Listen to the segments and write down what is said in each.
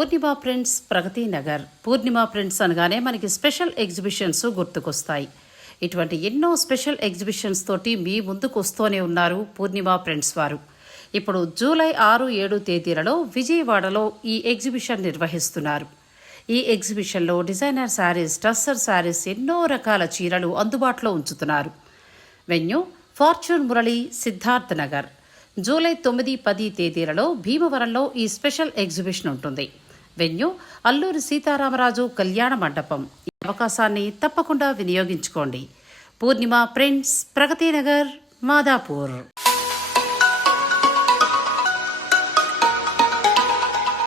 పూర్ణిమ prints Pragathi Nagar. పూర్ణిమ prints అనగానే మనకి special exhibitions గుర్తుకొస్తాయి. ఇటువంటి ఎన్నో స్పెషల్ ఎగ్జిబిషన్స్ తోటి మీ ముందుకు వస్తూనే ఉన్నారు పూర్ణిమ ప్రింట్స్ వారు. ఇప్పుడు జూలై ఆరు ఏడు తేదీలలో విజయవాడలో ఈ ఎగ్జిబిషన్ నిర్వహిస్తున్నారు. ఈ ఎగ్జిబిషన్లో డిజైనర్ శారీస్ టస్సర్ శారీస్ ఎన్నో రకాల చీరలు అందుబాటులో ఉంచుతున్నారు. Venue fortune Murali Siddharth Nagar. July తొమ్మిది పది తేదీలలో భీమవరంలో ఈ స్పెషల్ ఎగ్జిబిషన్ ఉంటుంది. వెన్యూ అల్లూరి సీతారామరాజు కళ్యాణ మండపం. ఈ అవకాశాన్ని తప్పకుండా వినియోగించుకోండి. పూర్ణిమ ప్రింట్స్ ప్రగతి నగర్ మాదాపూర్.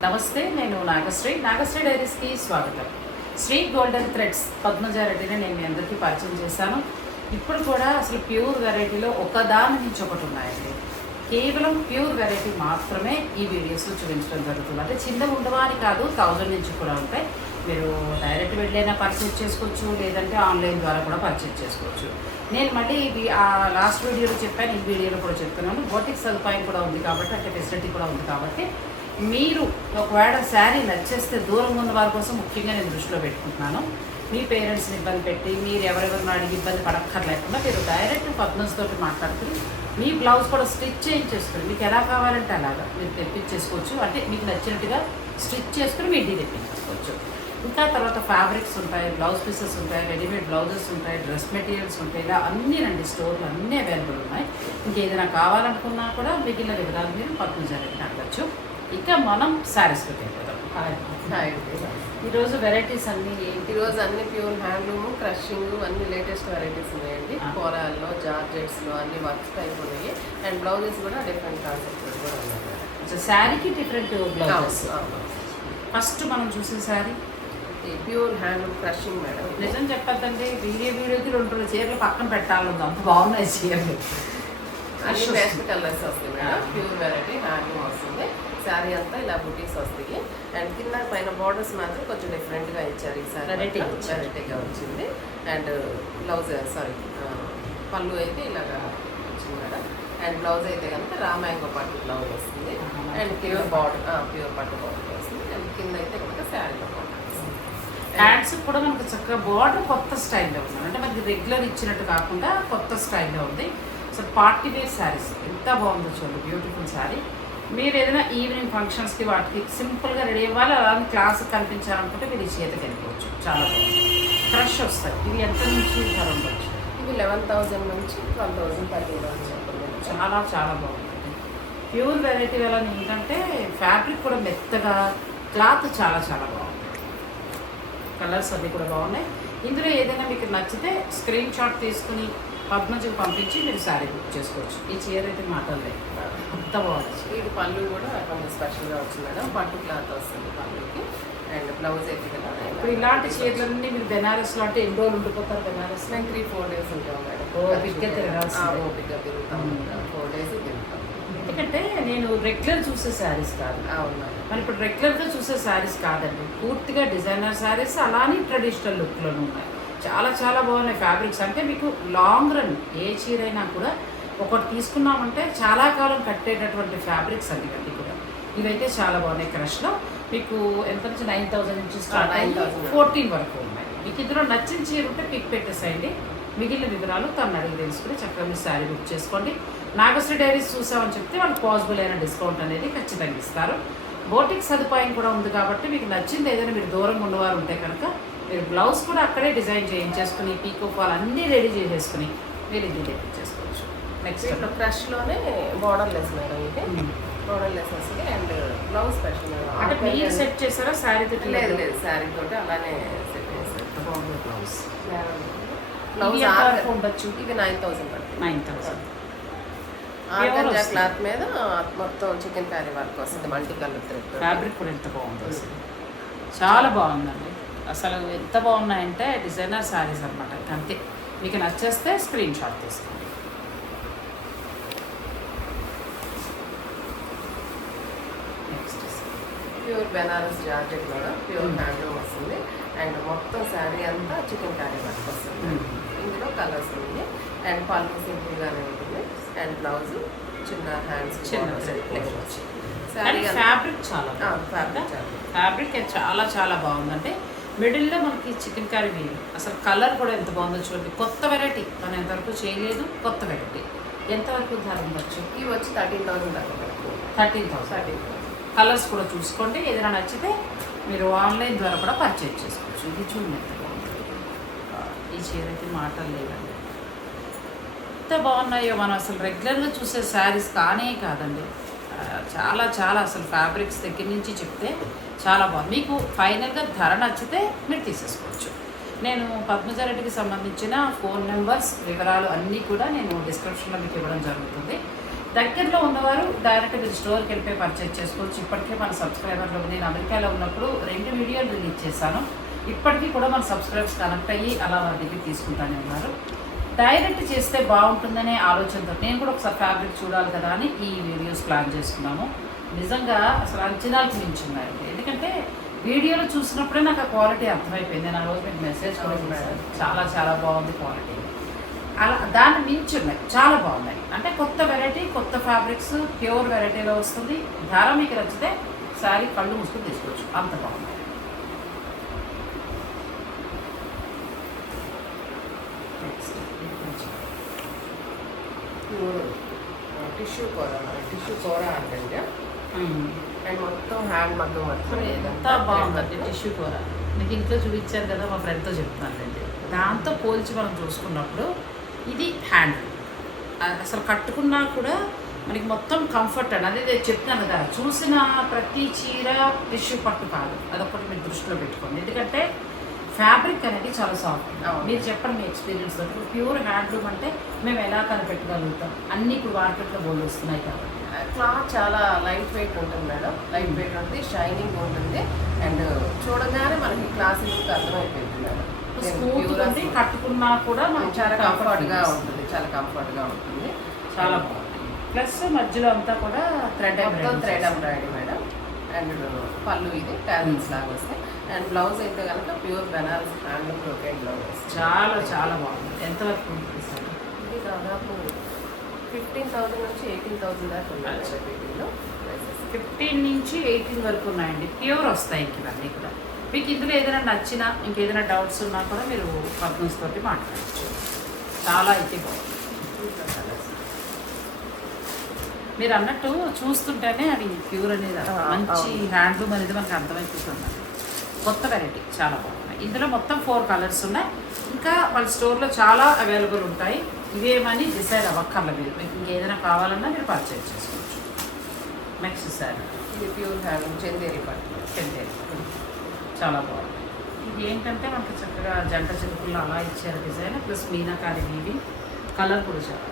నమస్తే నేను నాగశ్రీ. నాగశ్రీ డైరీస్కి స్వాగతం. శ్రీ గోల్డెన్ థ్రెడ్స్ పద్మజారెడ్డిని నేను మీ అందరికీ పరిచయం చేశాను. ఇప్పుడు కూడా అసలు ప్యూర్ వెరైటీలో ఒకదాని నుంచి ఒకటి ఉన్నాయండి. కేవలం ప్యూర్ వెరైటీ మాత్రమే ఈ వీడియోస్లో చూపించడం జరుగుతుంది. అంటే చిన్న ఉండవా కాదు థౌజండ్ నుంచి కూడా ఉంటాయి. మీరు డైరెక్ట్ వెళ్ళైనా పర్చేజ్ చేసుకోవచ్చు లేదంటే ఆన్లైన్ ద్వారా కూడా పర్చేజ్ చేసుకోవచ్చు. నేను మళ్ళీ ఇది ఆ లాస్ట్ వీడియోలో చెప్పాను ఈ వీడియోలో కూడా చెప్తున్నాను. బోటిక్ సదుపాయం కూడా ఉంది కాబట్టి అంటే ఫెసిలిటీ కూడా ఉంది కాబట్టి మీరు ఒకవేళ శారీ నచ్చేస్తే దూరంగా ఉన్న వారి కోసం ముఖ్యంగా నేను దృష్టిలో పెట్టుకుంటున్నాను. మీ పేరెంట్స్ని ఇబ్బంది పెట్టి మీరు ఎవరెవరిని అడిగి ఇబ్బంది పడక్కర్లేకుండా మీరు డైరెక్ట్ పద్మస్ తోటి మాట్లాడుకుని మీ బ్లౌజ్ కూడా స్టిచ్ చేయించేసుకుని మీకు ఎలా కావాలంటే అలాగా మీరు తెప్పించేసుకోవచ్చు. అంటే మీకు నచ్చినట్టుగా స్టిచ్ చేసుకుని మీ ఇంటికి తెప్పించేసుకోవచ్చు. ఇంకా తర్వాత ఫ్యాబ్రిక్స్ ఉంటాయి బ్లౌజ్ పీసెస్ ఉంటాయి రెడీమేడ్ బ్లౌజెస్ ఉంటాయి డ్రెస్ మెటీరియల్స్ ఉంటాయి. ఇలా అన్నీ రండి స్టోర్లు అన్నీ అవైలబుల్ ఉన్నాయి. ఇంకేదైనా కావాలనుకున్నా కూడా మిగిలిన వివరాలు మీరు పద్మజారెడ్డిని అడగచ్చు. ఇక మనం శారీస్లోకి వెళ్ళిపోదాం హాయ్ అండి. ఈరోజు వెరైటీస్ అన్నీ ఈరోజు అన్ని ప్యూర్ హ్యాండ్లూమ్ క్రషింగ్ అన్ని లేటెస్ట్ వెరైటీస్ ఉన్నాయండి. కోరాల్లో జార్జెట్స్లో అన్ని వర్క్స్ టైప్ ఉన్నాయి అండ్ బ్లౌజెస్ కూడా డిఫరెంట్ కాన్సెప్ట్స్ కూడా ఉన్నాయి శారీకి డిఫరెంట్ బ్లౌజెస్. ఫస్ట్ మనం చూసిన sari pure handloom crushing madam. నిజం చెప్పద్దండి వీడియో వీడియోకి రెండు రెండు చీరలు పక్కన పెట్టాలి అంత బాగున్నాయి చీరలు అన్ని బెస్ట్ కలర్స్ వస్తాయి మేడం. ప్యూర్ వెరైటీ హ్యాండ్లూమ్ వస్తుంది శారీ అంతా ఇలా బుటీస్ వస్తాయి. అండ్ కింద పైన బార్డర్స్ మాత్రం కొంచెం డిఫరెంట్గా ఇచ్చారు ఈ సారీ. వెరైటీగా వచ్చింది. అండ్ బ్లౌజ్ సారీ పళ్ళు అయితే ఇలాగా వచ్చింది మేడం. అండ్ బ్లౌజ్ అయితే కనుక రామాయంగో పట్టు బ్లౌజ్ వస్తుంది. అండ్ ప్యూర్ బార్డర్ ప్యూర్ పట్టు బార్డర్ వస్తుంది. అండ్ కింద అయితే కనుక శారీలో బార్డర్ హ్యాండ్స్ కూడా మనకు చక్కగా బార్డర్ కొత్త స్టైల్లో ఉంది అంటే మనకి రెగ్యులర్ ఇచ్చినట్టు కాకుండా కొత్త స్టైల్లో ఉంది. సో పార్టీ వేర్ శారీస్ ఎంత బాగుందో చూడండి. బ్యూటిఫుల్ శారీ మీరు ఏదైనా ఈవినింగ్ ఫంక్షన్స్కి వాటికి సింపుల్గా రెడీ అవ్వాలి అలాగే క్లాస్ కనిపించాలనుకుంటే మీరు ఈ చేతికి వెళ్ళిపోవచ్చు చాలా బాగుంది. క్రష్ వస్తాయి. ఇవి ఎంత నుంచి ధర ఉండొచ్చు ఇవి లెవెన్ థౌజండ్ నుంచి ట్వెల్వ్ థౌజండ్ థర్టీన్ థౌసండ్ చాలా చాలా బాగుంది. ప్యూర్ వెరైటీ వల్ల ఏంటంటే ఫ్యాబ్రిక్ కూడా మెత్తగా క్లాత్ చాలా చాలా బాగుంది. కలర్స్ అన్నీ కూడా బాగున్నాయి. ఇందులో ఏదైనా మీకు నచ్చితే స్క్రీన్ షాట్ తీసుకుని పద్మజకు పంపించి మీరు శారీ బుక్ చేసుకోవచ్చు. ఈ చీర అయితే మాటలే అంత బాగుంది ఇది పళ్ళు కూడా కొంచెం స్పెషల్గా వచ్చింది మేడం పట్టు క్లాత్ వస్తుంది పళ్ళుకి. అండ్ బ్లౌజ్ అయితే కదా. ఇప్పుడు ఇలాంటి చీరలన్నీ మీరు బెనారస్లో అంటే ఎన్ని రోజులు ఉండిపోతారు బెనారస్? మేము త్రీ ఫోర్ డేస్ ఉంటాం మేడం. ఆ, ఓపికగా తిరుగుతాం. ఫోర్ డేస్ తిరుగుతాం. ఎందుకంటే నేను రెగ్యులర్ చూసే శారీస్ కాదు. అవును మరి ఇప్పుడు రెగ్యులర్గా చూసే శారీస్ కాదండి. పూర్తిగా డిజైనర్ శారీస్ అలానే ట్రెడిషనల్ లుక్లోనూ ఉన్నాయి. చాలా చాలా బాగున్నాయి ఫ్యాబ్రిక్స్ అంటే మీకు లాంగ్ రన్ ఏ చీర అయినా కూడా ఒకటి తీసుకున్నామంటే చాలా కాలం కట్టేటటువంటి ఫ్యాబ్రిక్స్ అన్ని ఇవన్నీ కూడా. ఇవైతే చాలా బాగున్నాయి క్రష్లో మీకు ఎంత నుంచి నైన్ థౌసండ్ నుంచి స్టార్ట్ అయ్యి 9,000. ఫోర్టీన్ వరకు ఉన్నాయి. మీకు ఇందులో నచ్చిన చీర ఉంటే పిక్ పెట్టేసేయండి. మిగిలిన వివరాలు తను అడిగి తెలుసుకుని చక్కగా మీ శారీ బుక్ చేసుకోండి. నాగశ్రీ డైరీస్ చూసామని చెప్తే వాళ్ళకి పాసిబుల్ అయిన డిస్కౌంట్ అనేది ఖచ్చితంగా ఇస్తారు. బోటిక్ సదుపాయం కూడా ఉంది కాబట్టి మీకు నచ్చింది ఏదైనా మీరు దూరంగా ఉన్నవారు ఉంటే కనుక మీరు బ్లౌజ్ కూడా అక్కడే డిజైన్ చేయించేసుకుని పీకో ఫాల్ అన్నీ రెడీ చేసేసుకుని మీరు ఇంటికి తెప్పించేసుకోవచ్చు నెక్స్ట్ ఇప్పుడు క్రష్లోనే బార్డర్ లెస్ మేడం ఇది. బార్డర్ లెస్ వస్తుంది అండ్ బ్లౌజ్ స్పెషల్ అంటే మీరు సెట్ చేస్తారా శారీ లేదు లేదు శారీ తోటి అలానే సెట్ బ్లౌజ్. బ్లౌజ్ ఉండొచ్చు? ఇది నైన్ థౌసండ్ పడుతుంది. Nine thousand organza. క్లాత్ మీద మొత్తం చికెన్ కర్రీ వర్క్ వస్తుంది మల్టీ కలర్ థ్రెడ్ ఫ్యాబ్రిక్ కూడా ఎంత బాగుందో అసలు. చాలా బాగుందండి. అసలు ఎంత బాగున్నాయంటే డిజైనర్ శారీస్ అనమాట అంతే. మీకు నచ్చేస్తే స్క్రీన్ షాట్ తీసుకోండి నెక్స్ట్ ప్యూర్ బెనారస్ జార్జెట్ కూడా ప్యూర్ Hmm. హ్యాండ్లూమ్ వస్తుంది. అండ్ మొత్తం శారీ అంతా చికెన్ కర్రీ వర్క్ వస్తుంది. Hmm. ఇందులో కలర్స్ ఉంది అండ్ పళ్ళు సింపుల్ గానే ఉంటుంది. అండ్ బ్లౌజ్ చిన్న హ్యాండ్స్ చిన్న. శారీ ఫ్యాబ్రిక్ చాలా ఫ్యాబ్రిక్ చాలా. ఫ్యాబ్రిక్ చాలా చాలా బాగుందంటే మిడిల్లో మనకి చికెన్ కర్రీ అసలు కలర్ కూడా ఎంత బాగుందో చూడండి. కొత్త వెరైటీ మనం ఎంతవరకు చేయలేదు. కొత్త వెరైటీ ఎంతవరకు ధర ఉండొచ్చు? ఇవి వచ్చి థర్టీన్ థౌసండ్ దాకా థర్టీన్ థౌసండ్ థర్టీన్ కలర్స్ కూడా చూసుకోండి. ఏదైనా నచ్చితే మీరు ఆన్లైన్ ద్వారా కూడా పర్చేజ్ చేసుకోవచ్చు. ఇది చూడండి. ఎంత ఈ చీర అయితే మాటలు లేవండి. ఎంత బాగున్నాయో మనం అసలు రెగ్యులర్గా చూసే శారీస్ కానే కాదండి. చాలా చాలా అసలు ఫ్యాబ్రిక్స్ దగ్గర నుంచి చెప్తే చాలా బాగుంది. మీకు ఫైనల్గా ధర నచ్చితే మీరు తీసేసుకోవచ్చు. నేను పద్మజారెడ్డికి సంబంధించిన ఫోన్ నెంబర్స్ వివరాలు అన్నీ కూడా నేను డిస్క్రిప్షన్లో మీకు ఇవ్వడం జరుగుతుంది. దగ్గరలో ఉన్నవారు డైరెక్ట్ మీరు స్టోర్కి వెళ్ళిపోయి పర్చేజ్ చేసుకోవచ్చు. ఇప్పటికే మన సబ్స్క్రైబర్లు నేను అమెరికాలో ఉన్నప్పుడు రెండు వీడియోలు రిలీజ్ చేశాను. ఇప్పటికీ కూడా మన సబ్స్క్రైబర్స్ కనెక్ట్ అయ్యి అలా వారి దగ్గర తీసుకుంటానే ఉన్నారు. డైరెక్ట్ చేస్తే బాగుంటుందనే ఆలోచనతో నేను కూడా ఒకసారి ఫ్యాబ్రిక్ చూడాలి కదా అని ఈ వీడియోస్ ప్లాన్ చేసుకున్నాము. నిజంగా అసలు అంచనాలకు మించి ఉన్నాయండి. ఎందుకంటే వీడియోలో చూసినప్పుడే నాకు ఆ క్వాలిటీ అర్థమైపోయింది. నేను ఆ రోజు మీకు మెసేజ్ కూడా చాలా చాలా బాగుంది క్వాలిటీ అలా దాన్ని మించి ఉన్నాయి చాలా బాగున్నాయి. అంటే కొత్త వెరైటీ కొత్త ఫ్యాబ్రిక్స్ ప్యూర్ వెరైటీలో వస్తుంది. ధర మీకు నచ్చితే శారీ కళ్ళు మూసుకొని తీసుకోవచ్చు. అంత బాగుంది. టిష్యూ కూర టిష్యూ కూర అంటే. అండ్. మొత్తం హ్యాండ్ మగ్గం వర్క్ ఎంత బాగుందండి టిష్యూ కూర మీకు ఇంట్లో చూపించారు కదా మా ఫ్రెండ్తో చెప్తున్నానండి. దాంతో పోల్చి మనం చూసుకున్నప్పుడు ఇది హ్యాండ్ అసలు కట్టుకున్నా కూడా మనకి మొత్తం కంఫర్ట్ అండి అదే చెప్తాను కదా చూసిన ప్రతి చీర టిష్యూ పట్టు కాదు. అదొకటి మీరు దృష్టిలో పెట్టుకోండి. ఎందుకంటే ఫ్యాబ్రిక్ అనేది చాలా సాఫ్ట్. మీరు చెప్పండి మీ ఎక్స్పీరియన్స్ ఇప్పుడు ప్యూర్ హ్యాండ్లూమ్ అంటే మేము ఎలా కనిపెట్టగలుగుతాం? అన్నీ ఇప్పుడు మార్కెట్లో బోల్డ్ వస్తున్నాయి కాబట్టి. క్లాత్ చాలా లైట్ వెయిట్ ఉంటుంది మేడం. లైట్ వెయిట్ ఉంటుంది షైనింగ్ ఉంటుంది. అండ్ చూడగానే మనకి క్లాస్ లుక్ అర్థమైపోయింది మేడం. స్మూత్ కట్టుకున్నా కూడా మనకి చాలా comfort కంఫర్ట్గా feels. ఉంటుంది. చాలా కంఫర్ట్గా ఉంటుంది. చాలా బాగుంది ప్లస్ మధ్యలో అంతా కూడా థ్రెడ్ మొత్తం థ్రెడ్ ఎంబ్రాయిడరీ మేడం అండ్ పళ్ళు ఇది టాజిల్స్ లాగా వస్తాయి. అండ్ బ్లౌజ్ అయితే కనుక pure Benaras hand brocade blouse చాలా చాలా బాగుంది. ఎంతవరకు ఉంటుంది సార్? ఇది దాదాపు ఫిఫ్టీన్ థౌసండ్ నుంచి ఎయిటీన్ థౌసండ్ దాకా ఉన్నాయి ఫిఫ్టీన్ నుంచి ఎయిటీన్ వరకు ఉన్నాయండి. ప్యూర్ వస్తాయి ఇంక ఇవన్నీ కూడా. మీకు ఇందులో ఏదైనా నచ్చినా ఇంకేదైనా డౌట్స్ ఉన్నా కూడా మీరు పద్మస్ తోటి మాట్లాడచ్చు. చాలా అయితే బాగుంది. మీరు అన్నట్టు చూస్తుంటేనే అవి ప్యూర్ అనేది మంచి. హ్యాండ్లూమ్ అనేది మనకు అర్థమైపోతుంది. కొత్త వెరైటీ చాలా బాగున్నాయి. ఇందులో మొత్తం ఫోర్ కలర్స్ ఉన్నాయి. ఇంకా వాళ్ళ స్టోర్లో చాలా అవైలబుల్ ఉంటాయి. ఇవేమని డిసైడ్ అవ్వక్కర్లేదు. మీరు మీకు ఇంకేదైనా కావాలన్నా మీరు పర్చేజ్ చేసుకోవచ్చు. నెక్స్ట్ సార్ ఇది ప్యూర్ హ్యాండ్ చందేరి పట్టు. చెందే చాలా బాగుంది. ఇది ఏంటంటే మనకి చక్కగా జంట చిలుకల్లో అలా ఇచ్చారు డిజైన్ ప్లస్ మీనాకారి వీవి కలర్ కూడా చాలా.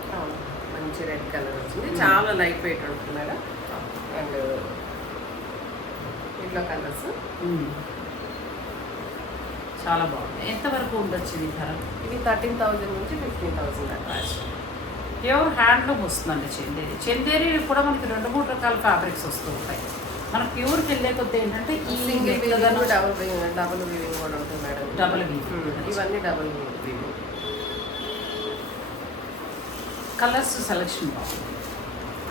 మంచి రెడ్ కలర్ వచ్చింది. చాలా లైట్ వెయిట్ ఉంటుంది మేడం. అండ్ ఇట్లా కలర్స్. చాలా బాగుంది. ఎంతవరకు ఉండొచ్చు ఇది ధర? ఇవి థర్టీన్ థౌజండ్ నుంచి ఫిఫ్టీన్ థౌసండ్ దాకా ప్యూర్ హ్యాండ్లూమ్ వస్తుందండి చందేరి. చందేరి కూడా మనకి రెండు మూడు రకాల ఫ్యాబ్రిక్స్ వస్తూ ఉంటాయి. మన ప్యూర్కి వెళ్ళే కొద్ది ఏంటంటే ఈ single weaving double weaving double weaving కూడా ఉంటుంది మేడం. weaving. Hmm. ఇవన్నీ డబుల్ వీవింగ్ కలర్స్ సెలెక్షన్ బాగుంది.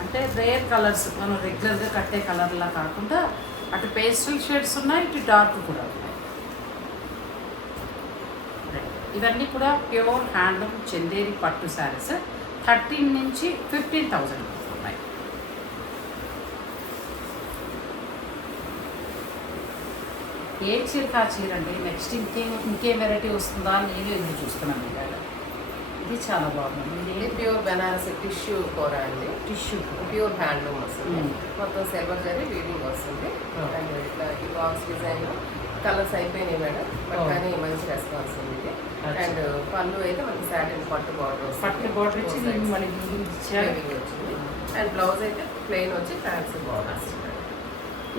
అంటే రేర్ కలర్స్ మనం రెగ్యులర్గా కట్టే కలర్లా కాకుండా అటు పేస్టల్ షేడ్స్ ఉన్నాయి ఇటు డార్క్ కూడా ఉన్నాయి. ఇవన్నీ కూడా ప్యూర్ హ్యాండ్లూమ్ చందేరి పట్టు శారీస్ థర్టీన్ నుంచి ఫిఫ్టీన్ థౌజండ్ ఉన్నాయి ఏ చీర కా చీర అండి? నెక్స్ట్ ఇంకేం ఇంకేం వెరైటీ వస్తుందా నేను ఎదురు చూస్తున్నాను ఇవాళ ఇది చాలా బాగుంది. ఇది ఇది ప్యూర్ బెనారస్ టిష్యూ కూర అండి. టిష్యూ ప్యూర్ హ్యాండ్లూమ్ వస్తుంది. మొత్తం సిల్వర్ జరీ వీవింగ్ వస్తుంది. అండ్ ఇట్లా ఈ బాక్స్ డిజైన్ కలర్స్ అయిపోయినాయి మేడం. బట్. కానీ మంచి రెస్పాన్స్ ఉంది ఇది. అండ్ పళ్ళు అయితే మనకి సాటిన్ పట్టు బార్డర్ పట్టు బార్డర్ ఇచ్చి ఇచ్చారు. వచ్చింది. అండ్ బ్లౌజ్ అయితే ప్లెయిన్ వచ్చి ఫ్యాన్సీ బార్డర్.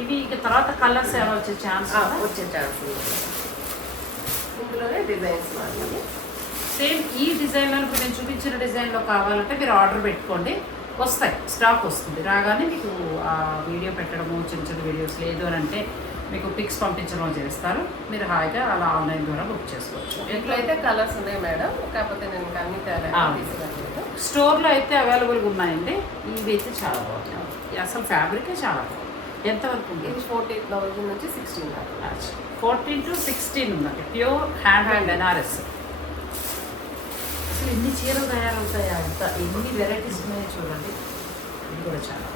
ఇవి ఇక తర్వాత కలర్స్ ఏమైనా వచ్చే ఛాన్స్ వచ్చే ఛాన్స్ ఇందులోనే డిజైన్స్ మాత్రమే. సేమ్ ఈ డిజైన్లో ఇప్పుడు నేను చూపించిన డిజైన్లో కావాలంటే మీరు ఆర్డర్ పెట్టుకోండి. వస్తాయి. స్టాక్ వస్తుంది. రాగానే మీకు ఆ వీడియో పెట్టడము చిన్న చిన్న వీడియోస్ లేదు అని అంటే మీకు పిక్స్ పంపించడం చేస్తారు. మీరు హాయిగా అలా ఆన్లైన్ ద్వారా బుక్ చేసుకోవచ్చు. ఇంట్లో అయితే కలర్స్ ఉన్నాయి మేడం. కాకపోతే నేను అన్ని తేడా స్టోర్లో అయితే అవైలబుల్గా ఉన్నాయండి. ఇవి అయితే చాలా బాగున్నాయి. అసలు ఫ్యాబ్రికే చాలా బాగుంది. ఎంతవరకు ఉంది? ఇది ఫోర్టీన్ థౌజండ్ నుంచి సిక్స్టీన్ ఫోర్టీన్ టు సిక్స్టీన్ ఉందండి ప్యూర్ హ్యాండ్ అండ్ బెనారస్ అసలు ఎన్ని చీరలు తయారవుతాయా అంత? ఎన్ని వెరైటీస్ ఉన్నాయో చూడండి. ఇది కూడా చాలా.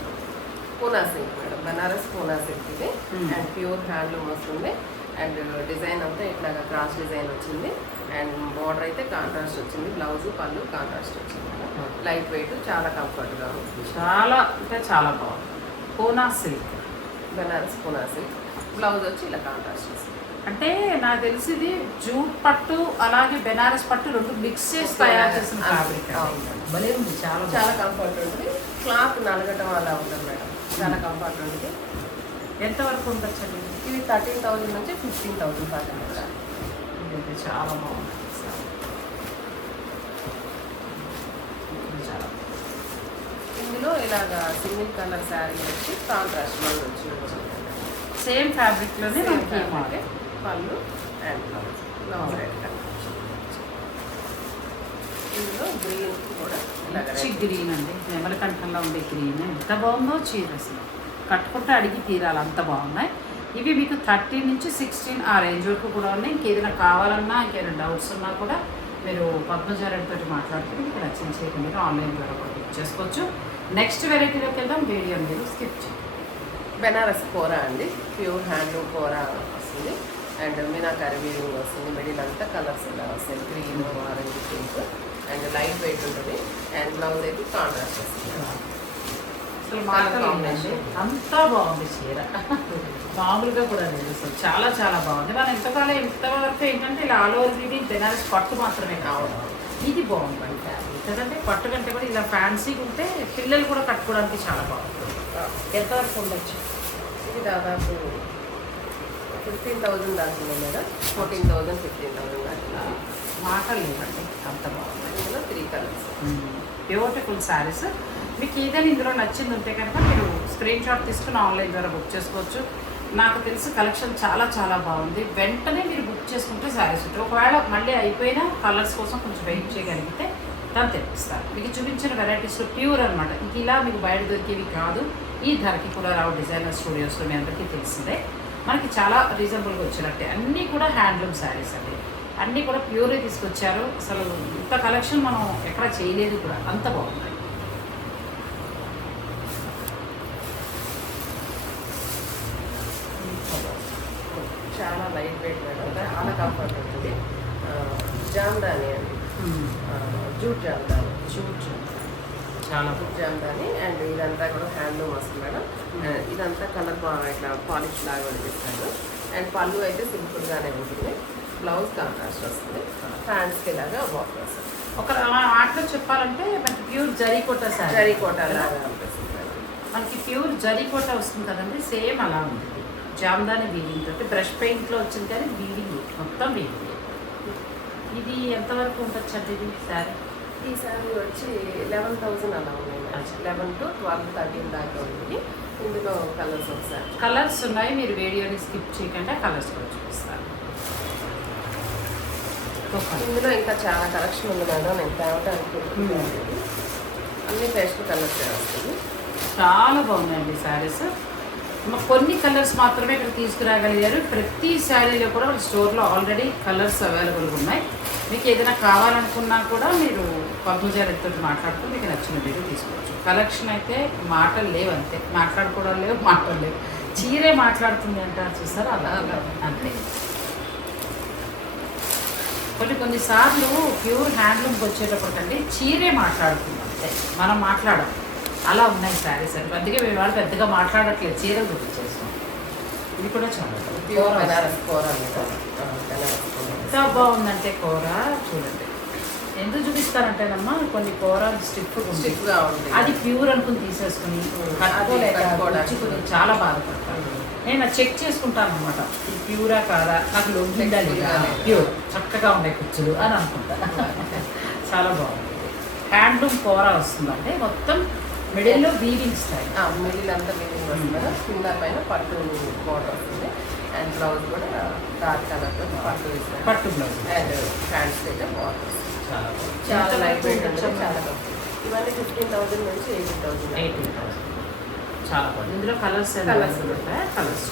Poona silk madam Banaras Poona silk ఇది Hmm. అండ్ ప్యూర్ హ్యాండ్లూమ్ వస్తుంది. అండ్ డిజైన్ అంతా ఇట్లాగా క్రాస్ డిజైన్ వచ్చింది. అండ్ బార్డర్ అయితే కాంట్రాస్ట్ వచ్చింది. బ్లౌజ్ పళ్ళు కాంట్రాస్ట్ వచ్చింది లైట్ వెయిట్ చాలా కంఫర్ట్గా ఉంటుంది చాలా అంటే చాలా బాగుంది. Kona silk Banaras Poona silk blouse వచ్చి ఇలా కాంట్రాస్ట్ వస్తుంది అంటే నాకు తెలిసి ఇది జూట్ పట్టు అలాగే బెనారస్ పట్టు రెండు మిక్స్ చేసి తయారు చేసిన ఫ్యాబ్రిక్ అవును. భలే ఉంది చాలా చాలా కంఫర్ట్ ఉంటుంది క్లాత్ నలగటం అలా ఉంటుంది మేడం. చాలా కంఫర్ట్ ఉంటుంది ఎంత వరకు ఉండొచ్చండి ఇది థర్టీన్ థౌజండ్ నుంచి ఫిఫ్టీన్ థౌజండ్ దాకా చాలా బాగుంది ఇది చాలా ఇందులో ఇలాగా సింగిల్ కలర్ శారీ వచ్చి కాంట్రాస్ట్ బ్లౌజ్ వచ్చి సేమ్ ఫ్యాబ్రిక్లోనే Same మనకి fabric, model. Pallu and blouse blouse red colour ఇందులో గ్రీన్ కూడా మంచి. గ్రీన్ అండి. నెమలకంఠంలో ఉండే గ్రీన్ ఎంత బాగుందో చీర అసలు. కట్టుకుంటే అడిగి తీరాలి. అంత బాగున్నాయి. ఇవి మీకు థర్టీన్ నుంచి సిక్స్టీన్ ఆ రేంజ్ వరకు కూడా ఉన్నాయి. ఇంకేదైనా కావాలన్నా ఇంకేదైనా డౌట్స్ ఉన్నా కూడా మీరు పద్మజారెడ్డితో మాట్లాడుకుని మీకు నచ్చిన చీర మీరు ఆన్లైన్ ద్వారా కూడా బుక్ చేసుకోవచ్చు. నెక్స్ట్ వెరైటీలోకి వెళ్దాం. వీడియో మీరు స్కిప్ చేయండి బెనారస్ కూర అండి. ప్యూర్ హ్యాండ్లూమ్ కూర వస్తుంది. అండ్ మీనాకారి వీవింగ్ వస్తుంది. మిడిల్ అంతా కలర్స్ ఇలా వస్తాయి? Green orange pink and light weight ఉంటుంది. అండ్ బ్లౌజ్ అయితే కాంట్రాస్ట్ వస్తుంది. Combination. ఏంటంటే అంతా బాగుంది చీర. మామూలుగా కూడా లేదు అసలు. చాలా చాలా బాగుంది. మనం ఎంతకాలం ఎంతవరకు ఏంటంటే ఇలా ఆల్ ఓవర్ ఇది బెనారస్ పట్టు మాత్రమే కావడం. ఇది బాగుంది ఎందుకంటే పట్టు కంటే కూడా ఇలా ఫ్యాన్సీగా ఉంటే పిల్లలు కూడా కట్టుకోవడానికి చాలా బాగుంటుంది. ఎంతవరకు ఉండొచ్చు? ఇది దాదాపు ఫిఫ్టీన్ థౌజండ్ దాకా madam. Fourteen thousand fifteen thousand దాకా మాటలు లేదండి అంత బాగుంది. ఇందులో త్రీ కలర్స్ బ్యూటిఫుల్ శారీస్ మీకు ఏదైనా ఇందులో నచ్చింది ఉంటే కనుక మీరు స్క్రీన్ షాట్ తీసుకుని ఆన్లైన్ ద్వారా బుక్ చేసుకోవచ్చు. నాకు తెలిసి కలెక్షన్ చాలా చాలా బాగుంది. వెంటనే మీరు బుక్ చేసుకుంటే శారీస్ ఉంటాయి. ఒకవేళ మళ్ళీ అయిపోయినా కలర్స్ కోసం కొంచెం వెయిట్ చేయగలిగితే దాన్ని తెప్పిస్తారు. మీకు చూపించిన వెరైటీస్లో ప్యూర్ అనమాట ఇంక ఇలా మీకు బయట దొరికేవి కాదు. ఈ ధరకి కూడా రావు. డిజైనర్ స్టూడియోస్లో మీ అందరికీ తెలిసిందే. మనకి చాలా రీజనబుల్గా వచ్చినట్టే. అన్నీ కూడా హ్యాండ్లూమ్ శారీస్ అండి. అన్నీ కూడా ప్యూరే తీసుకొచ్చారు. అసలు ఇంత కలెక్షన్ మనం ఎక్కడ చేయలేదు కూడా. అంత బాగుంది చాలా లైట్ వెయిట్ మేడం చాలా కంఫర్ట్ ఉంటుంది ఆ, జామ్దాని అండి. జూట్ జామ్దాని. చూడు చాలా జూట్ జామ్దాని అండ్ ఇదంతా కూడా హ్యాండ్లూమ్ వస్తుంది మేడం. ఆ, ఇదంతా కలర్ ఇట్లా పాలిష్ లాగా అనిపిస్తాను అండ్ పళ్ళు అయితే సింపుల్గానే ఉంటుంది. బ్లౌజ్ కాంట్రాస్ట్ వస్తుంది. హ్యాండ్స్కి ఇలాగా బాక్స్ వస్తుంది. ఒక మాటలో చెప్పాలంటే మనకి ప్యూర్ జరీకోట సారీ జరీ కోట లాగా అనిపిస్తుంది మనకి ప్యూర్ జరీకోట వస్తుంది కదండి సేమ్ అలా ఉంది జామ్దాని వీవింగ్ తోటి బ్రష్ పెయింట్లో వచ్చింది కానీ వీవింగ్ మొత్తం వీవింగ్ ఇది ఎంతవరకు ఉండొచ్చు అండి ఇది శారీ ఈ శారీ వచ్చి లెవెన్ థౌసండ్ అలా ఉన్నాయి. లెవెన్ టు ట్వెల్వ్ థర్టీన్ దాకా ఉంది. ఇందులో కలర్స్ ఒకసారి. కలర్స్ ఉన్నాయి మీరు వీడియోని స్కిప్ చేయకుండా కలర్స్ కూడా చూపిస్తాను ఒక్కొక్కటి. ఇందులో ఇంకా చాలా కలెక్షన్ ఉంది మేడం నేను తేవడానికి అన్ని పేస్టల్ కలర్స్ వస్తుంది చాలా బాగున్నాయండి శారీస్ కొన్ని కలర్స్ మాత్రమే ఇక్కడ తీసుకురాగలిగారు. ప్రతి శారీలో కూడా వాళ్ళ స్టోర్లో ఆల్రెడీ కలర్స్ అవైలబుల్గా ఉన్నాయి. మీకు ఏదైనా కావాలనుకున్నా కూడా మీరు పద్మజారితో మాట్లాడుతూ మీకు నచ్చిన మీరు తీసుకోవచ్చు. కలెక్షన్ అయితే మాటలు లేవు అంతే. మాట్లాడుకోవడం లేవు మాటలు లేవు. చీరే మాట్లాడుతుంది అంటారు చూసారా? అలా అలా అంతే. కొన్ని కొన్నిసార్లు ప్యూర్ హ్యాండ్లూమ్కి వచ్చేటప్పటికండి చీరే మాట్లాడుతుంది అంతే. మనం మాట్లాడం అలా ఉన్నాయి శారీస్ అని. అందుకే మేము వాళ్ళు పెద్దగా మాట్లాడట్లేదు. చీరలు చూపించేస్తాం ఇది కూడా చాలా ప్యూర్ బెనారస్ కూర ఎంత బాగుందంటే కూర చూడండి. ఎందుకు చూపిస్తారంటేనమ్మా కొన్ని కూర స్టిఫ్ స్టిఫ్గా ఉంది అది ప్యూర్ అనుకుని తీసేసుకుని. గుచ్చుకుని చాలా బాధపడతాను నేను చెక్ చేసుకుంటాను అనమాట ఇది ప్యూరా కాదా? నాకు లొంగిందా లేదా? ప్యూర్. చక్కగా ఉన్నాయి కుచ్చులు అని అనుకుంటా. చాలా బాగుంది. హ్యాండ్లూమ్ కూర వస్తుందంటే మొత్తం మిడిల్లో వీవింగ్ స్టైల్ మిడిల్ అంతా వీవింగ్ వస్తుంది మేడం కింద పైన పట్టు బోర్డర్ వస్తుంది. అండ్ బ్లౌజ్ కూడా డార్క్ కలర్తో పట్టు ఇస్తారు పట్టు బ్లౌజ్ అండ్ హ్యాండ్స్ అయితే బాగుంది. చాలా లైట్ వెయిట్ ఉంటుంది. చాలా. ఇవన్నీ ఫిఫ్టీన్ థౌసండ్ నుంచి ఎయిటీన్ థౌసండ్ ఎయిటీన్ థౌసండ్ చాలా బాగుంది. ఇందులో కలర్స్ Colours. ఉంటాయి? కలర్స్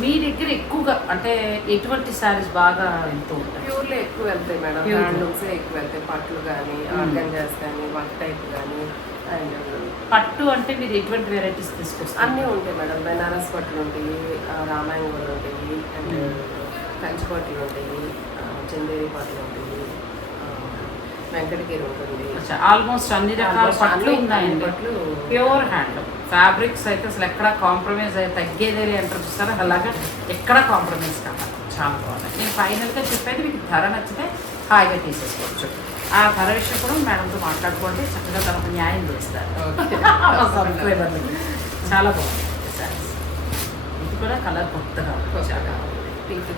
మీ దగ్గర ఎక్కువగా అంటే ఎటువంటి శారీస్ బాగా వెళ్తూ ఉంటాయి? ప్యూర్లో ఎక్కువ వెళ్తాయి మేడం. హ్యాండ్లూమ్స్ ఎక్కువ వెళ్తాయి. పట్లు కానీ. ఆర్గంజాస్ కానీ వర్క్ టైప్ కానీ అండ్ పట్టు అంటే మీరు ఎటువంటి వెరైటీస్ తీసుకొస్తారు? అన్నీ ఉంటాయి మేడం. బెనారస్ పట్లు ఉంటాయి ఆ, రామాయంగోలు ఉంటాయి అండ్ కంచి పట్లు ఉంటాయి చందేరి పట్లు ఉంటాయి వెంకటగిరి ఉంటుంది. ఆల్మోస్ట్ అన్ని రకాల పట్లు పట్లు ప్యూర్ హ్యాండ్ ఫ్యాబ్రిక్స్ అయితే అసలు ఎక్కడ కాంప్రమైజ్ అయితే తగ్గేదే అంటారు చూస్తారా అలాగా ఎక్కడ కాంప్రమైజ్ కాదు. చాలా బాగున్నాయి నేను ఫైనల్గా చెప్పేది మీకు ధర నచ్చితే హాయిగా తీసేసుకోవచ్చు. ఆ ధర విషయం కూడా మేడంతో మాట్లాడుకోండి చక్కగా తనకు న్యాయం చేస్తారు. చాలా బాగుంది. Sarees. ఇది కూడా కలర్ కొత్తగా ఉంది. చాలా పింక్కి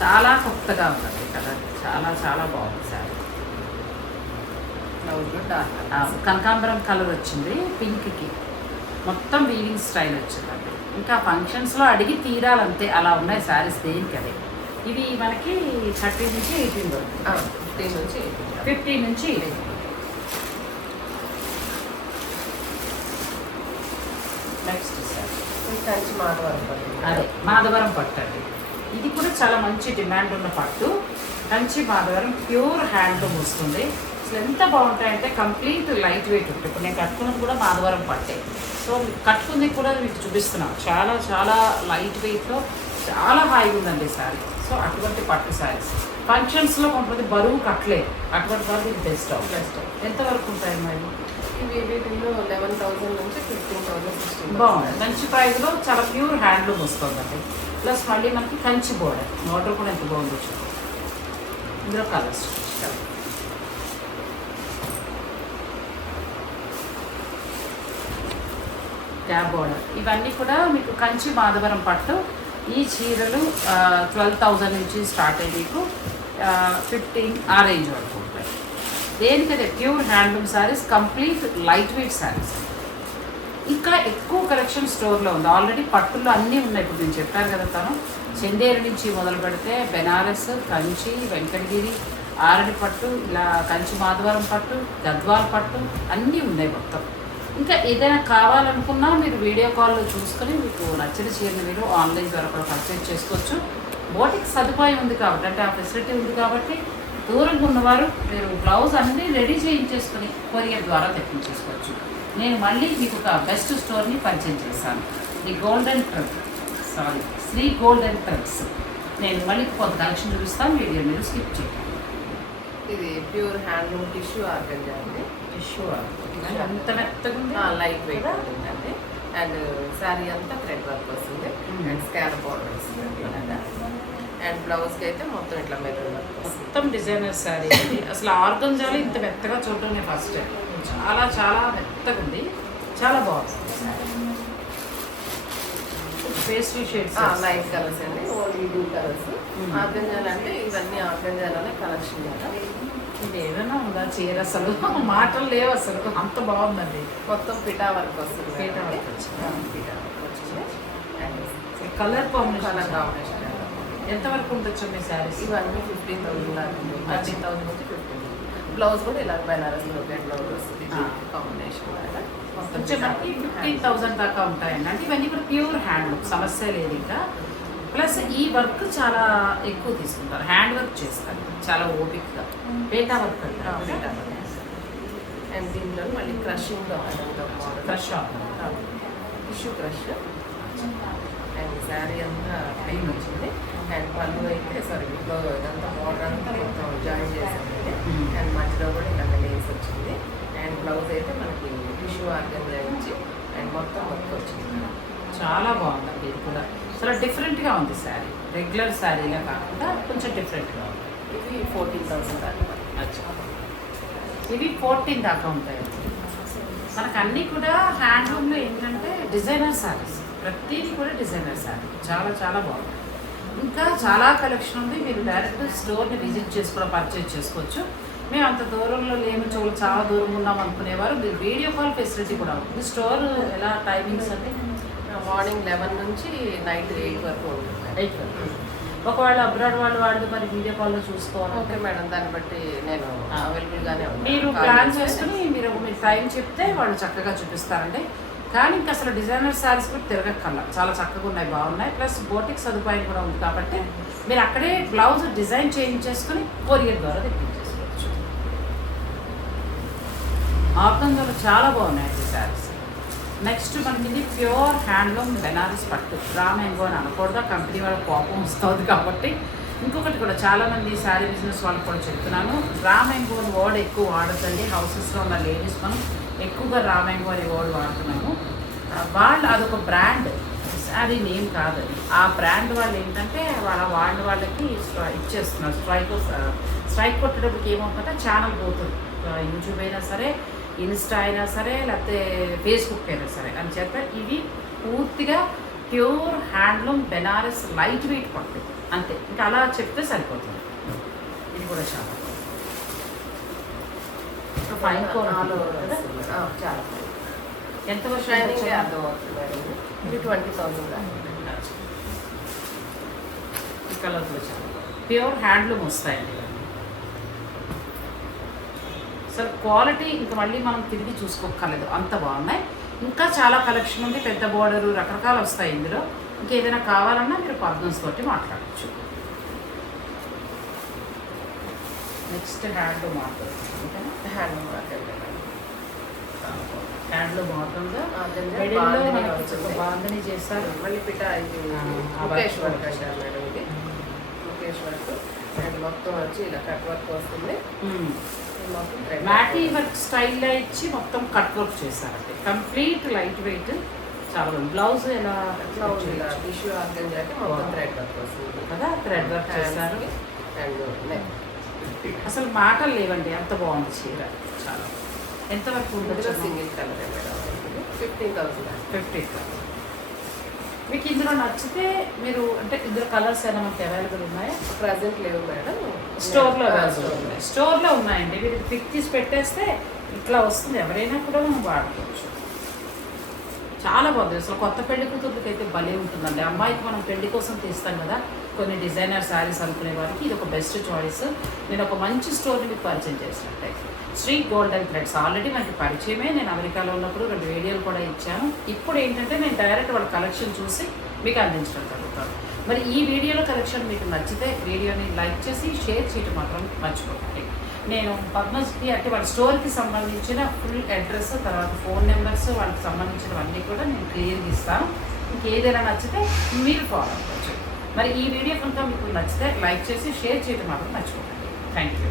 చాలా కొత్తగా ఉంది. కలర్ చాలా చాలా బాగుంది. డార్క్ కనకాంబరం కలర్ వచ్చింది పింక్కి మొత్తం వీవింగ్ స్టైల్ వచ్చిందండి. ఇంకా ఫంక్షన్స్లో అడిగి తీరాలంతే. అలా ఉన్నాయి శారీస్ దేనికి అదే. ఇవి మనకి థర్టీ నుంచి ఎయిటీన్ వరకు. ఫిఫ్టీన్ నుంచి ఫిఫ్టీన్ నుంచి నెక్స్ట్ సార్. ఈ కంచి మాధవరం పట్టు. అదే మాధవరం పట్టు అండి. ఇది కూడా చాలా మంచి డిమాండ్ ఉన్న పట్టు. కంచి మాధవరం ప్యూర్ హ్యాండ్లూమ్ వస్తుంది. ఎంత బాగుంటాయంటే కంప్లీట్ లైట్ వెయిట్ ఉంటుంది. ఇప్పుడు నేను కట్టుకున్నది కూడా మాధవరం పట్టే. సో కట్టుకుంది కూడా మీకు చూపిస్తున్నాను చాలా చాలా లైట్ వెయిట్లో చాలా హాయిగా ఉందండి శారీ. సో అటువంటి పట్టు శారీస్. ఫంక్షన్స్లో కొంతమంది బరువు కట్టలేదు. అటువంటి వాళ్ళు ఇది బెస్ట్ Best. ఎంతవరకు ఉంటాయి మరి? ఇవి వీటిల్లో లెవెన్ థౌసండ్ నుంచి ఫిఫ్టీన్ థౌసండ్ సిక్స్టీన్ బాగుంది. మంచి ప్రైస్లో చాలా ప్యూర్ హ్యాండ్లూమ్ వస్తుందండి. ప్లస్ మళ్ళీ మనకి కంచి బోర్డర్. మోటర్ కూడా ఎంత బాగుందో ఇందులో కలర్స్ క్యాబ్ బోర్డర్ ఇవన్నీ కూడా మీకు కంచి మాధవరం పట్టు. ఈ చీరలు ట్వెల్వ్ థౌజండ్ నుంచి స్టార్ట్ అయ్యి మీకు ఫిఫ్టీన్ ఆ రేంజ్ వరకు ఉంటాయి. దేనికైతే pure handloom saris complete light weight saris ఇంకా ఎక్కువ కలెక్షన్ స్టోర్లో ఉంది. ఆల్రెడీ పట్టుల్లో అన్నీ ఉన్నాయి. ఇప్పుడు నేను చెప్పాను కదా తను. చందేరు నుంచి మొదలు పెడితే బెనారస్ కంచి వెంకటగిరి ఆరడి పట్టు ఇలా కంచి మాధవరం పట్టు గద్వాల పట్టు అన్నీ ఉన్నాయి మొత్తం. ఇంకా ఏదైనా కావాలనుకున్నా మీరు వీడియో కాల్లో చూసుకొని మీకు నచ్చిన చీరని మీరు ఆన్లైన్ ద్వారా కూడా పర్చేజ్ చేసుకోవచ్చు. బోటిక్ సదుపాయం ఉంది కాబట్టి అంటే ఆ ఫెసిలిటీ ఉంది కాబట్టి దూరంగా ఉన్నవారు మీరు బ్లౌజ్ అన్నీ రెడీ చేయించేసుకుని కొరియర్ ద్వారా తెప్పించేసుకోవచ్చు. నేను మళ్ళీ మీకు ఒక బెస్ట్ స్టోర్ని పరిచయం చేశాను. The golden thread sorry Sri golden threads నేను మళ్ళీ కొంత కలెక్షన్ చూపిస్తాను. వీడియో మీరు స్కిప్ చేయండి ఇది ప్యూర్ హ్యాండ్లూమ్ టిష్యూ ఆర్గంజా అండి. టిష్యూ అంత మెత్తగా లైట్ వెయిట్? ఉంటుందండి అండ్ శారీ అంతా థ్రెడ్ వర్క్ వస్తుంది. అండ్ స్కార్ బార్డర్ వస్తుంది అండ్ బ్లౌజ్కి అయితే మొత్తం ఇట్లా మెరూన్ వర్క్ మొత్తం డిజైనర్ శారీ ఇది అసలు ఆర్గంజాలు ఇంత మెత్తగా చూడడం నేను ఫస్ట్ టైం చాలా చాలా మెత్తగా ఉంది. చాలా బాగుంది పేస్ట్రీ షేడ్స్ లైట్ కలర్స్ అండి. Only blue colours. ఆర్గంజాలు అంటే ఇవన్నీ ఆర్గంజాలనే కలెక్షన్ కదా. ఇది ఏదైనా ఉందా చీర అసలు? మాటలు లేవు అసలు. అంత బాగుందండి. మొత్తం పిటా వర్క్ వస్తుంది పీటా. వర్క్ వచ్చింది. పిటా వర్క్ వచ్చింది. అండ్ కలర్ కాంబినేషన్ కాంబినేషన్ ఎంత వరకు ఉండొచ్చు మీ శారీస్? ఇవన్నీ ఫిఫ్టీన్ థౌసండ్ దాకా థర్టీన్ థౌసండ్. నుంచి ఫిఫ్టీన్ బ్లౌజ్ కూడా ఇలా బెనారస్ బ్రోకెట్ బ్లౌజ్ వస్తుంది. కాంబినేషన్ లాగా. కొంచెం మనకి ఫిఫ్టీన్ థౌసండ్ దాకా ఉంటాయండి. అంటే ఇవన్నీ కూడా ప్యూర్ హ్యాండ్ సమస్య లేదు ఇంకా. ప్లస్ ఈ వర్క్ చాలా ఎక్కువ తీసుకుంటారు. హ్యాండ్ వర్క్ చేస్తారు. చాలా ఓపిక్గా. పేటా వర్క్ అంటారు. అండ్ దీంట్లో మళ్ళీ crushing fresh tissue crush. And sari అంతా ప్లెయిన్ వచ్చింది. అండ్ పళ్ళు అయితే సారీ బ్లౌజ్ ఇదంతా బార్డర్ అంతా మొత్తం జాయిన్ చేసామండి. అండ్ మధ్యలో కూడా ఇలా లేస్ వచ్చింది. అండ్ బ్లౌజ్ అయితే మనకి టిష్యూ ఆర్గంజా ఇచ్చి అండ్ మొత్తం వర్క్ వచ్చింది. చాలా బాగుందండి ఇది కూడా. చాలా డిఫరెంట్గా ఉంది శారీ రెగ్యులర్ శారీలా కాకుండా కొంచెం డిఫరెంట్గా ఉంది. ఇది ఫోర్టీన్ థౌసండ్ దాకా అచ్చా. ఇవి ఫోర్టీన్ దాకా ఉంటాయి. మనకు అన్నీ కూడా హ్యాండ్లూమ్లో ఏంటంటే డిజైనర్ శారీస్ ప్రతిదీ కూడా డిజైనర్ శారీ చాలా చాలా బాగుంది ఇంకా చాలా కలెక్షన్ ఉంది. మీరు డైరెక్ట్ స్టోర్ని విజిట్ చేసి కూడా పర్చేజ్ చేసుకోవచ్చు. మేము అంత దూరంలో లేము చోళ్ళు చాలా దూరంగా ఉన్నాం అనుకునేవారు. మీరు వీడియో కాల్ ఫెసిలిటీ కూడా ఉంటుంది స్టోర్ ఎలా టైమింగ్స్ అంటే మార్నింగ్ లెవెన్ నుంచి నైట్ ఎయిట్ వరకు ఉంటుంది ఎయిట్ వరకు. ఒకవేళ అబ్రాడ్ వాళ్ళు వాడితే మరి వీడియో కాల్లో చూసుకోవాలి ఓకే మేడం దాన్ని బట్టి నేను అవైలబుల్ గానే ఉంటాను. మీరు ప్లాన్ చేసుకుని మీరు మీరు టైం చెప్తే వాళ్ళు చక్కగా చూపిస్తారండి. కానీ ఇంకా అసలు డిజైనర్ శారీస్ కూడా తిరగక్కర్ల. చాలా చక్కగా ఉన్నాయి బాగున్నాయి. ప్లస్ బోటిక్ సదుపాయం కూడా ఉంది కాబట్టి మీరు అక్కడే బ్లౌజ్ డిజైన్ చేయించేసుకుని కొరియర్ ద్వారా తెప్పించేసుకోవచ్చు. ఆర్గంజాలో చాలా బాగున్నాయి శారీస్. నెక్స్ట్ మనకి ఇది ప్యూర్ హ్యాండ్లూమ్ బెనారస్ పట్టు. రామెంగో అని అనకూడదు కంపెనీ వాళ్ళ కోపం వస్తుంది కాబట్టి. ఇంకొకటి కూడా చాలామంది శారీ బిజినెస్ వాళ్ళకి కూడా చెప్తున్నాను. రామెంగో అని వర్డ్ ఎక్కువ వాడద్దండి. హౌసెస్లో ఉన్న లేడీస్ మనం ఎక్కువగా రామెంగో అనే వర్డ్ వాడుతున్నాము. వాళ్ళు అదొక బ్రాండ్ శారీ నేమ్ కాదు. ఆ బ్రాండ్ వాళ్ళు ఏంటంటే వాళ్ళ వాళ్ళ వాళ్ళకి ఇచ్చేస్తున్నారు. స్ట్రైక్ స్ట్రైక్ కొట్టేటప్పటికి ఏమవుతుందంటే ఛానల్ పోతుంది. యూట్యూబ్ అయినా సరే ఇన్స్టా అయినా సరే లేకపోతే ఫేస్బుక్ అయినా సరే అని చెప్పి ఇవి పూర్తిగా pure handloom Benaras light weight పట్టు అంతే. ఇంకా అలా చెప్తే సరిపోతుంది. ఇది కూడా చాలా ఫైన్. ఆ, చాలా ఎంత వర్షం ఇది. ట్వంటీ థౌసండ్ కలర్ కూడా చాలా ప్యూర్ హ్యాండ్లూమ్ వస్తాయండి. అసలు క్వాలిటీ ఇంకా మళ్ళీ మనం తిరిగి చూసుకోక్కర్లేదు. అంత బాగున్నాయి. ఇంకా చాలా కలెక్షన్ ఉంది. పెద్ద బోర్డరు రకరకాలు వస్తాయి ఇందులో. ఇంకేదైనా కావాలన్నా మీరు పర్దన్స్ తోటి మాట్లాడచ్చు. నెక్స్ట్ హ్యాండ్ మిడిల్లో బాందిని మనకి వస్తుంది. ఒక బాందని చేస్తారు మళ్ళీ పిట ముఖేష్ వర్క్ వర్క్ అంటారు మేడం ఇది. ముఖేష్ వర్క్. అండ్ మొత్తం వచ్చి ఇలా కట్ వర్క్ వస్తుంది. మ్యాటీ. వర్క్ స్టైల్లో ఇచ్చి మొత్తం కట్ వర్క్ చేశారండి. కంప్లీట్ లైట్ వెయిట్ చాలా బ్లౌజ్ ఎలా బ్లౌజ్ టిష్యూ. థ్రెడ్ వర్క్ వస్తుంది కదా? థ్రెడ్ వర్క్ చేశారు. అసలు మాటలు లేవండి. అంత బాగుంది చీర. చాలా. ఎంత వరకు ఇందులో ఉండొచ్చు single colour fifteen thousand fifty మీకు ఇందులో నచ్చితే మీరు అంటే ఇందులో కలర్స్ ఏమైనా మనకి అవైలబుల్ ఉన్నాయా? ప్రజెంట్ లేవు మేడం. స్టోర్లో అవైలబుల్. ఉన్నాయి. స్టోర్లో ఉన్నాయండి. మీరు పిక్ తీసి పెట్టేస్తే ఇట్లా వస్తుంది. ఎవరైనా కూడా మనం వాడుకోవచ్చు. చాలా బాగుంది. అసలు కొత్త పెళ్ళి కూతుర్లకి అయితే భలే ఉంటుందండి. అమ్మాయికి మనం పెళ్ళి కోసం తీస్తాం కదా. కొన్ని డిజైనర్ శారీస్ అనుకునే వారికి ఇది ఒక బెస్ట్ చాయిస్ నేను ఒక మంచి స్టోర్ని మీకు పరిచయం చేసినట్టయితే శ్రీ గోల్డెన్ థ్రెడ్స్ ఆల్రెడీ మనకి పరిచయమే. నేను అమెరికాలో ఉన్నప్పుడు రెండు వీడియోలు కూడా ఇచ్చాను. ఇప్పుడు ఏంటంటే నేను డైరెక్ట్ వాళ్ళ కలెక్షన్ చూసి మీకు అందించడం జరుగుతాను మరి ఈ వీడియోలో కలెక్షన్ మీకు నచ్చితే వీడియోని లైక్ చేసి షేర్ చేయడం మాత్రం మర్చిపోకండి. నేను పద్మశ్రీ అంటే వాళ్ళ స్టోర్కి సంబంధించిన ఫుల్ అడ్రస్ తర్వాత ఫోన్ నెంబర్స్ వాళ్ళకి సంబంధించినవన్నీ కూడా నేను క్లియర్గా ఇస్తాను మీకు ఏదైనా నచ్చితే మీరు ఫాలో అవ్వచ్చు. మరి ఈ వీడియో కనుక మీకు నచ్చితే లైక్ చేసి షేర్ చేయడం మాత్రం మర్చిపోకండి. Thank you